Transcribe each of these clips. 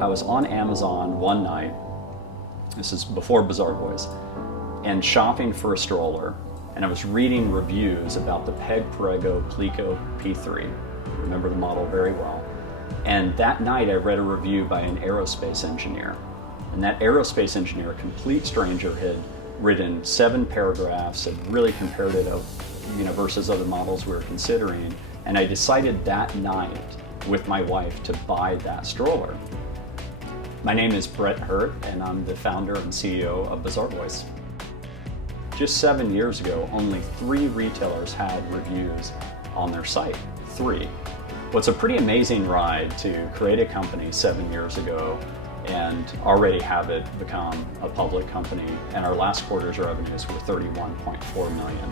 I was on Amazon one night, this is before Bazaarvoice, and shopping for a stroller, and I was reading reviews about the Peg Perego Plico P3. Remember the model very well. And that night I read a review by an aerospace engineer. And that aerospace engineer, a complete stranger, had written 7 paragraphs and really compared it versus other models we were considering. And I decided that night with my wife to buy that stroller. My name is Brett Hurt, and I'm the founder and CEO of Bazaarvoice. Just 7 years ago, only 3 retailers had reviews on their site. 3. What's a pretty amazing ride to create a company 7 years ago and already have it become a public company. And our last quarter's revenues were $31.4 million,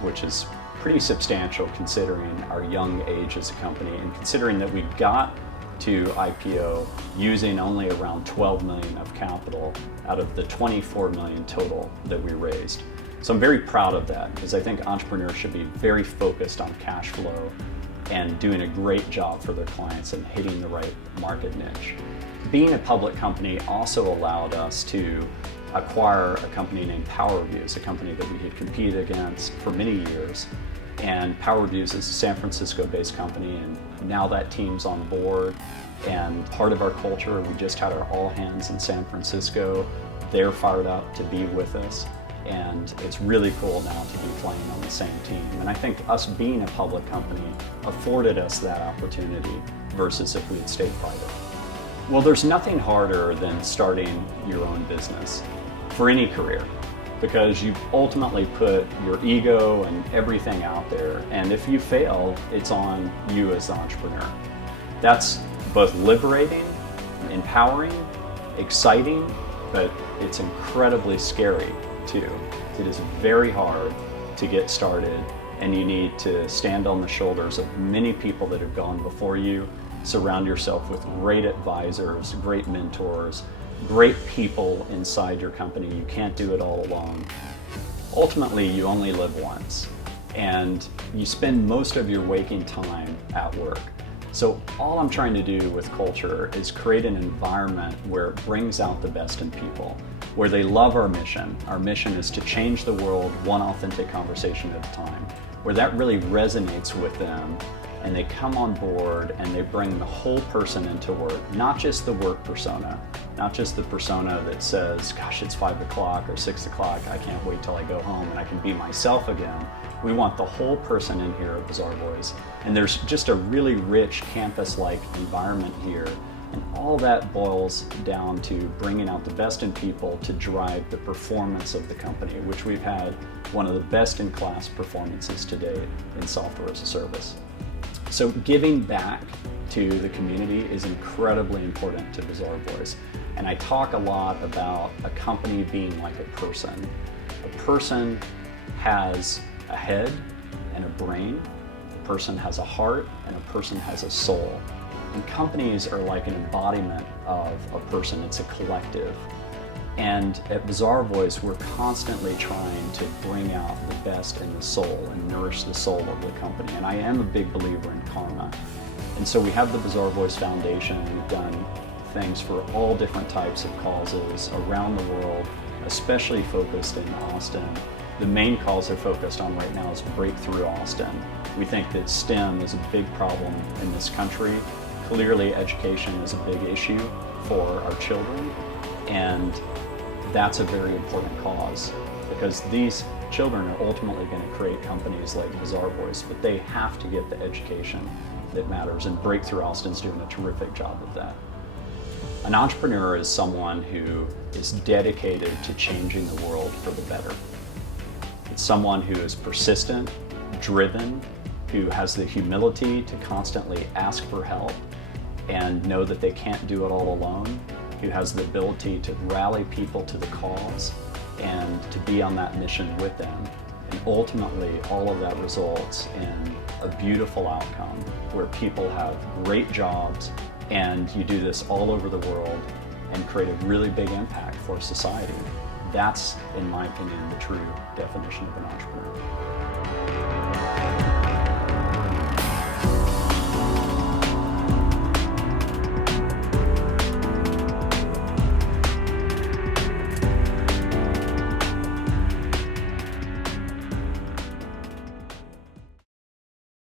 which is pretty substantial considering our young age as a company and considering that we got to IPO using only around 12 million of capital out of the 24 million total that we raised. So I'm very proud of that because I think entrepreneurs should be very focused on cash flow and doing a great job for their clients and hitting the right market niche. Being a public company also allowed us to acquire a company named PowerViews, a company that we had competed against for many years. And PowerViews is a San Francisco-based company, and now that team's on board and part of our culture. We just had our all hands in San Francisco. They're fired up to be with us, and it's really cool now to be playing on the same team. And I think us being a public company afforded us that opportunity versus if we had stayed private. Well, there's nothing harder than starting your own business for any career, because you ultimately put your ego and everything out there, and if you fail, it's on you as the entrepreneur. That's both liberating, empowering, exciting, but it's incredibly scary too. It is very hard to get started, and you need to stand on the shoulders of many people that have gone before you, surround yourself with great advisors, great mentors, great people inside your company. You can't do it all alone. Ultimately, you only live once, and you spend most of your waking time at work. So all I'm trying to do with culture is create an environment where it brings out the best in people, where they love our mission. Our mission is to change the world one authentic conversation at a time, where that really resonates with them, and they come on board and they bring the whole person into work, not just the work persona, not just the persona that says, gosh, it's 5 o'clock or 6 o'clock, I can't wait till I go home and I can be myself again. We want the whole person in here at Bazaarvoice. And there's just a really rich campus-like environment here. And all that boils down to bringing out the best in people to drive the performance of the company, which we've had one of the best-in-class performances to date in software as a service. So giving back to the community is incredibly important to Bazaarvoice. And I talk a lot about a company being like a person. A person has a head and a brain, a person has a heart, and a person has a soul. And companies are like an embodiment of a person, it's a collective. And at Bazaarvoice, we're constantly trying to bring out the best in the soul and nourish the soul of the company. And I am a big believer in karma. And so we have the Bazaarvoice Foundation. We've done things for all different types of causes around the world, especially focused in Austin. The main cause they're focused on right now is Breakthrough Austin. We think that STEM is a big problem in this country. Clearly, education is a big issue for our children, and that's a very important cause because these children are ultimately going to create companies like Bazaarvoice, but they have to get the education that matters, and Breakthrough Austin's doing a terrific job of that. An entrepreneur is someone who is dedicated to changing the world for the better. It's someone who is persistent, driven, who has the humility to constantly ask for help and know that they can't do it all alone, who has the ability to rally people to the cause and to be on that mission with them. And ultimately, all of that results in a beautiful outcome where people have great jobs, and you do this all over the world and create a really big impact for society. That's, in my opinion, the true definition of an entrepreneur.